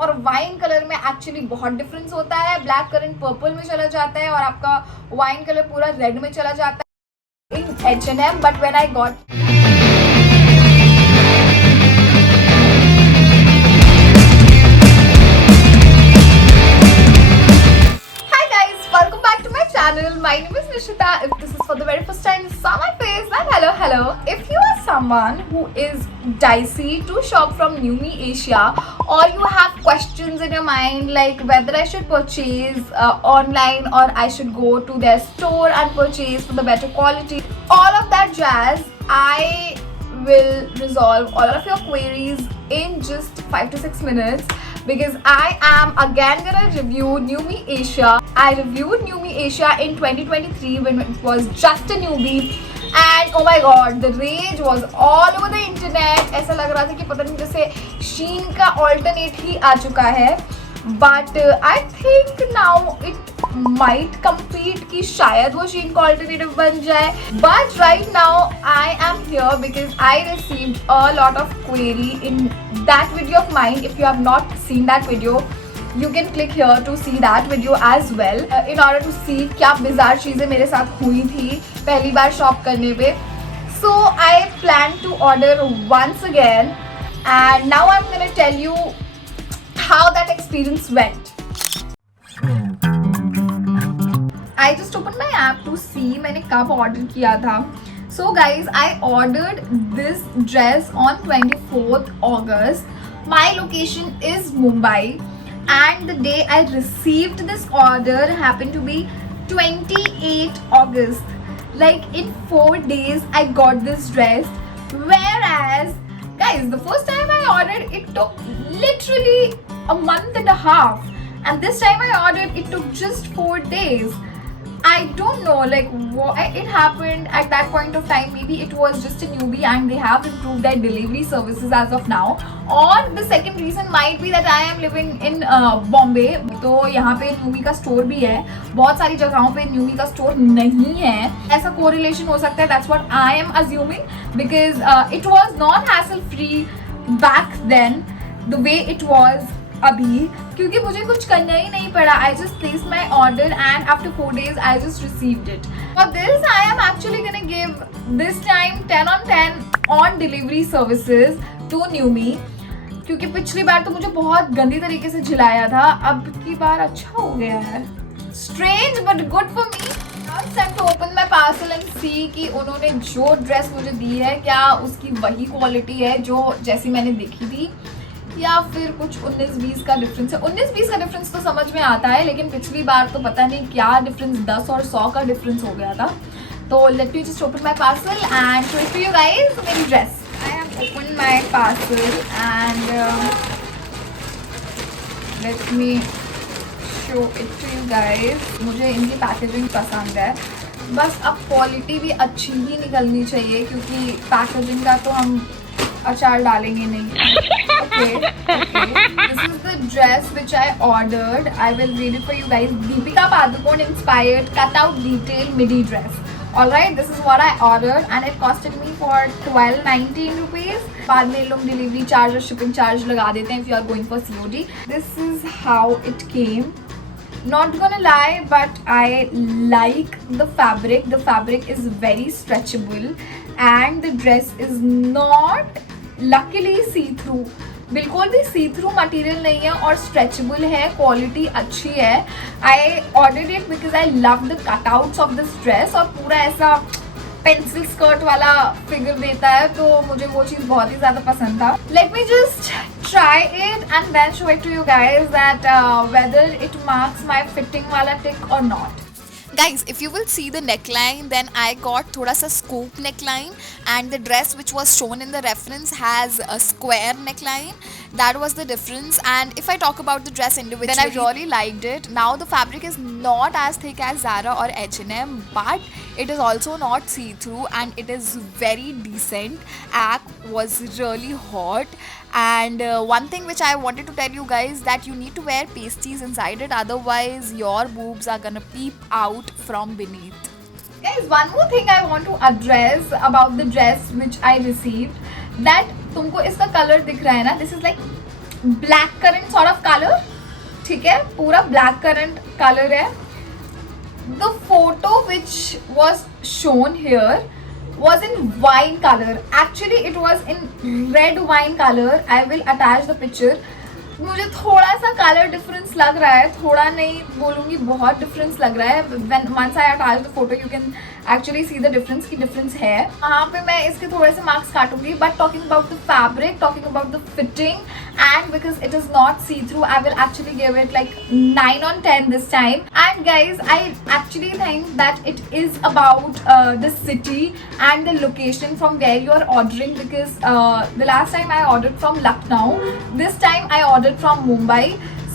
और wine colour में actually बहुत डिफरेंस होता है. ब्लैक करंट पर्पल में चला जाता है और आपका वाइन कलर पूरा रेड में चला जाता है इन H&M. But when I got channel. My name is Nishita. If this is for the very first time you saw my face, then hello. If you are someone who is dicey to shop from New Me Asia, or you have questions in your mind like whether I should purchase online or I should go to their store and purchase for the better quality, all of that jazz, I will resolve all of your queries in just 5 to 6 minutes. Because I am again gonna review New Me Asia. I reviewed New Me Asia in 2023 when it was just a newbie, and oh my god, the rage was all over the internet. ऐसा लग रहा था कि पता नहीं जैसे Shein का alternate ही आ चुका है. But I think now it might compete कि शायद वो Shein का alternative बन जाए. But right now I am here because I received a lot of query in that video of mine. If you have not seen that video, you can click here to see that video as well, in order to see क्या bizarre चीज़ें मेरे साथ हुई थी पहली बार shop करने पे. So I plan to order once again, and now I'm gonna tell you how that experience went. I just opened my app to see मैंने कब order किया था. So guys, I ordered this dress on 24th August. My location is Mumbai, and the day I received this order happened to be 28th August. Like in 4 days I got this dress. Whereas guys, the first time I ordered it took literally a month and a half, and this time I ordered it took just 4 days. I don't know like what it happened at that point of time. Maybe it was just a newbie and they have improved their delivery services as of now, or the second reason might be that I am living in Bombay. तो यहाँ पे न्यूमी का store भी है, बहुत सारी जगहों पे न्यूमी का स्टोर नहीं है. ऐसा कोरिलेशन हो सकता है. That's what I am assuming, because it was not hassle free back then the way it was अभी, क्योंकि मुझे कुछ करना ही नहीं पड़ा. I just placed my order and after 4 days I just received it. For this I am actually gonna give this time 10 on 10 on delivery services to New Me, क्योंकि पिछली बार तो मुझे बहुत गंदी तरीके से झिलाया था. अब की बार अच्छा हो गया है. Strange but good for me. Now it's time to open my parcel and see कि उन्होंने जो ड्रेस मुझे दी है क्या उसकी वही क्वालिटी है जो जैसी मैंने देखी थी, या फिर कुछ 19-20 का डिफरेंस है. 19-20 का डिफरेंस तो समझ में आता है, लेकिन पिछली बार तो पता नहीं क्या डिफरेंस 10 और 100 का डिफरेंस हो गया था. तो let me just open my parcel and show it to you guys. मेरी dress, I have open my parcel and let me show it to you guys. मुझे इनकी पैकेजिंग पसंद है, बस अब क्वालिटी भी अच्छी ही निकलनी चाहिए, क्योंकि पैकेजिंग का तो हम अचार डालेंगे नहीं. Okay. This is the dress which I ordered. I will read it for you guys. Deepika Padukone inspired cutout detail midi dress. Alright, this is what I ordered and it costed me for 12-19 rupees. बाद में लोग delivery charge और shipping charge लगा देते हैं if you are going for COD. This is how it came. Not gonna lie, but I like the fabric. The fabric is very stretchable and the dress is not luckily see-through. बिल्कुल भी सी through material नहीं है और stretchable है. Quality अच्छी है. I ordered it because I love the cutouts of this dress, और पूरा ऐसा पेंसिल स्कर्ट वाला फिगर देता है, तो मुझे वो चीज़ बहुत ही ज़्यादा पसंद था. Let me just try it and then show it to you guys that whether it marks my fitting वाला tick or not. Guys, if you will see the neckline, then I got thoda sa scoop neckline, and the dress which was shown in the reference has a square neckline. That was the difference. And if I talk about the dress individually, then I really liked it. Now the fabric is not as thick as Zara or H&M, but it is also not see-through and it is very decent. Ack was really hot. And one thing which I wanted to tell you guys, that you need to wear pasties inside it, otherwise your boobs are gonna peep out from beneath. Guys, one more thing I want to address about the dress which I received, that तुमको इसका colour दिख रहा है ना, this is like black currant sort of colour, ठीक है, पूरा black currant colour है. The photo which was shown here was in wine color. Actually it was in red wine color. I will attach the picture. मुझे थोड़ा सा colour difference लग रहा है, थोड़ा नहीं बोलूँगी, बहुत डिफरेंस लग रहा है. When once I attach the photo, you can actually see the difference की डिफरेंस है. वहाँ पे मैं इसके थोड़े से marks काटूंगी. But talking about the fabric, talking about the fitting, and because it is not see-through, I will actually give it like 9 on 10 this time. And guys, I actually think that it is about the city and the location from where you are ordering, because the last time I ordered from Lucknow, this time I ordered from Mumbai.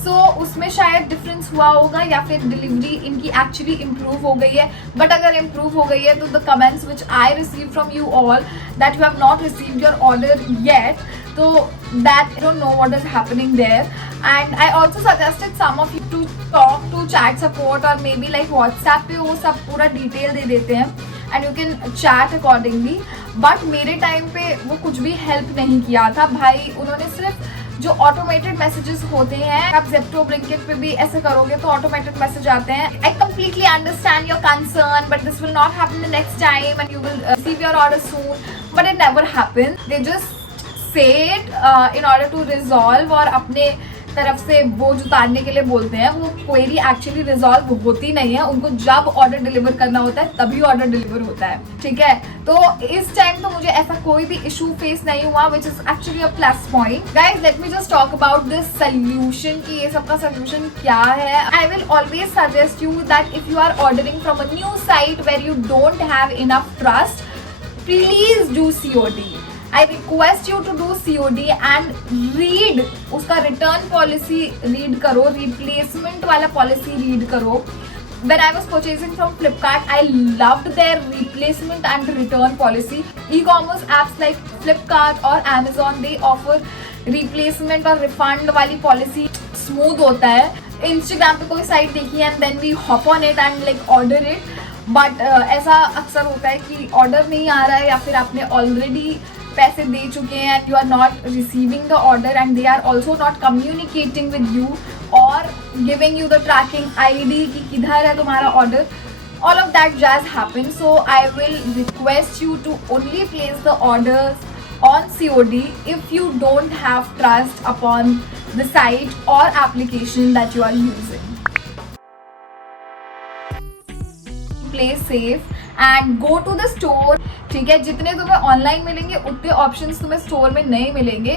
So उसमें शायद difference हुआ होगा या फिर delivery इनकी actually improve हो गई है. बट अगर इम्प्रूव हो गई है तो the comments which I receive from you all that you have not received your order yet, तो that don't know what is happening there. And I also suggested some of you to talk to chat support और may be like WhatsApp पे वो सब पूरा detail दे देते हैं and you can chat accordingly. But मेरे time पे वो कुछ भी हेल्प नहीं किया था भाई. उन्होंने सिर्फ जो ऑटोमेटेड मैसेजेस होते हैं, आप जेप्टो ब्लिंकिट पे भी ऐसे करोगे तो ऑटोमेटेड मैसेज आते हैं. I completely understand your concern but this will not happen the next time and you will receive your order soon. But it never happen. They just say it in order to resolve और अपने तरफ से बोझ उतारने के लिए बोलते हैं. वो क्वेरी एक्चुअली रिजॉल्व होती नहीं है. उनको जब ऑर्डर डिलीवर करना होता है तभी ऑर्डर डिलीवर होता है, ठीक है. तो इस टाइम तो मुझे ऐसा कोई भी इशू फेस नहीं हुआ, which is actually a plus point. Guys let me just talk about this solution कि ये सबका सोल्यूशन क्या है. I will always suggest you that if you are ordering from a new site where you don't have enough trust, please do COD. I request you to do COD and read उसका return policy read करो, replacement वाला policy read करो. When I was purchasing from Flipkart, I loved their replacement and return policy. E-commerce apps like Flipkart or Amazon, they offer replacement और refund वाली policy. Smooth होता है. Instagram पे कोई site देखी and then we hop on it and like order it. But ऐसा अक्सर होता है कि order नहीं आ रहा है या फिर आपने already पैसे दे चुके हैं and you are not receiving the order and they are also not communicating with you or giving you the tracking ID कि किधर है तुम्हारा order. All of that jazz happens. So I will request you to only place the orders on COD if you don't have trust upon the site or application that you are using. Play safe and go to the store. ठीक है, जितने तुम्हें online मिलेंगे उतने options तुम्हें store में नहीं मिलेंगे.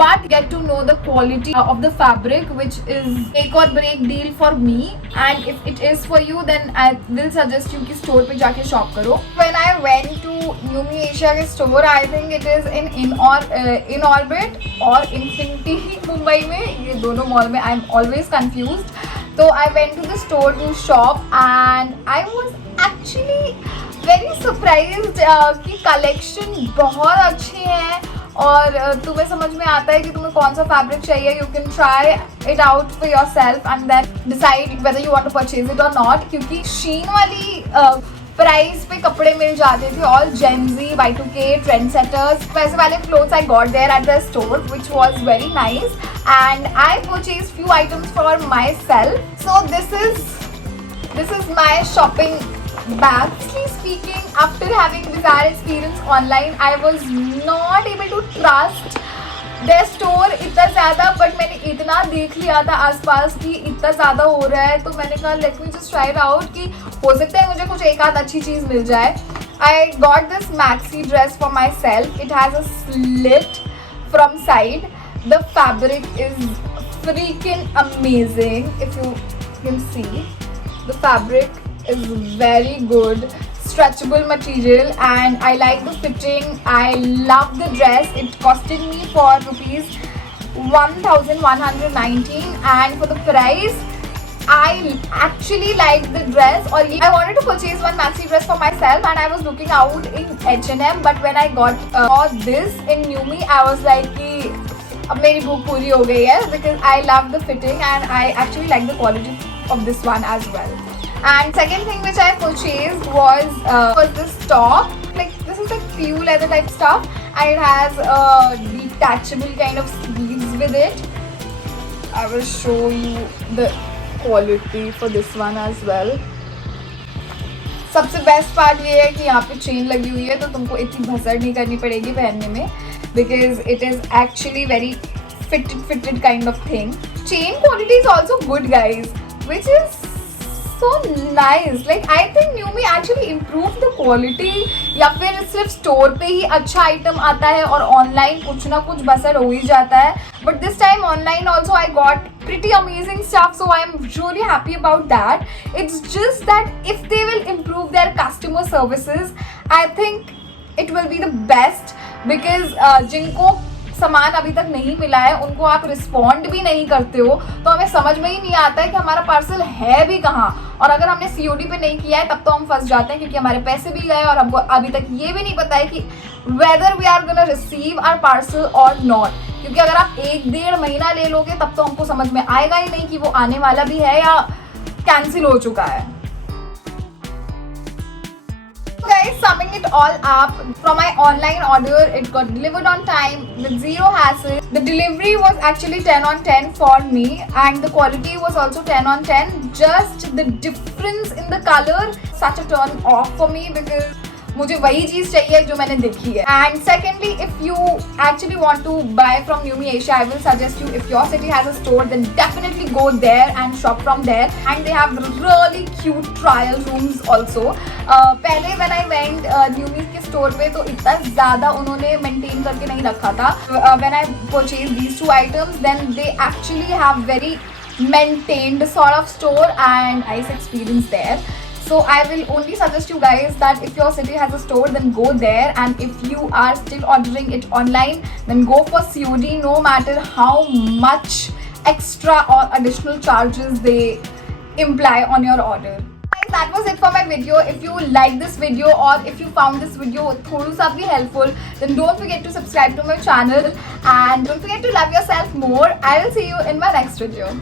But get to know the quality of the fabric which is make और break deal for me. And if it is for you then I will suggest you कि स्टोर पे जाके शॉप करो. When I went to Yumi Asia के store, I think it is Inorbit और Infinity Mumbai में, ये दोनों mall में आई एम ऑलवेज कन्फ्यूज्ड. तो I went to the store to shop and I was actually very surprised कि collection बहुत अच्छे हैं और तुम्हें समझ में आता है कि तुम्हें कौन सा फैब्रिक चाहिए. You can try it out for yourself and then decide whether you want to purchase it or not. क्योंकि शीन वाली प्राइस पे कपड़े मिल जाते थे. All Gen Z, Y2K, trend setters, वैसे वाले clothes I got there at the store which was very nice and I purchase few items for myself. So this is my shopping bag. Speaking, after having bizarre experience online, I was not able to trust their store इतना ज़्यादा. But मैंने इतना देख लिया था आसपास कि इतना ज़्यादा हो रहा है तो मैंने कहा late me just try it out कि हो सकता है मुझे कुछ एक आध अच्छी चीज़ मिल जाए. I got this maxi dress for myself. It has a slit from side. The fabric is freaking amazing. If you can see, the fabric is very good, stretchable material and I like the fitting. I love the dress. It costed me for rupees 1119 and for the price I actually liked the dress. Or I wanted to purchase one maxi dress for myself and I was looking out in H&M, but when I got this in Yumi, I was like कि अब मेरी भूख पूरी हो गई है because I love the fitting and I actually like the quality of this one as well. And second thing which I purchased was this top. Like this is like PU leather type stuff and it has a detachable kind of sleeves with it. I will show you the quality for this one as well. सबसे best part ये है कि यहाँ पे chain लगी हुई है, तो तुमको इतनी भसड़ नहीं करनी पड़ेगी पहनने में, because it is actually very fitted kind of thing. Chain quality is also good, guys, which is so nice. Like I think Numi actually improved the quality, या फिर सिर्फ स्टोर पे ही अच्छा आइटम आता है और ऑनलाइन कुछ ना कुछ बसर हो ही जाता है. But this time online also I got pretty amazing stuff, so I am really happy about that. It's just that if they will improve their customer services, I think it will be the best, because जिनको सामान अभी तक नहीं मिला है उनको आप respond भी नहीं करते हो, तो हमें समझ में ही नहीं आता है कि हमारा पार्सल है भी कहाँ. और अगर हमने COD पे नहीं किया है तब तो हम फंस जाते हैं, क्योंकि हमारे पैसे भी गए और हमको अभी तक ये भी नहीं पता है कि whether we are gonna receive our parcel or not. क्योंकि अगर आप 1-1.5 महीना ले लोगे तब तो हमको समझ में आएगा ही नहीं कि वो आने वाला भी है या कैंसिल हो चुका है. Guys, summing it all up, from my online order, it got delivered on time with zero hassle. The delivery was actually 10 on 10 for me, and the quality was also 10 on 10. Just the difference in the color, such a turn off for me, because मुझे वही चीज़ चाहिए जो मैंने देखी है. And secondly, if you actually want to buy from Numi Asia, I will suggest you, if your city has a store, then definitely go there and shop from there. And they have really cute trial rooms also. पहले when I went Numi के store पे तो इतना ज़्यादा उन्होंने maintain करके नहीं रखा था. When I purchased these two items, then they actually have very maintained sort of store and nice experience there. So I will only suggest you guys that if your city has a store, then go there, and if you are still ordering it online, then go for COD, no matter how much extra or additional charges they imply on your order. Guys, that was it for my video. If you like this video or if you found this video thoda sa bhi helpful, then don't forget to subscribe to my channel and don't forget to love yourself more. I will see you in my next video.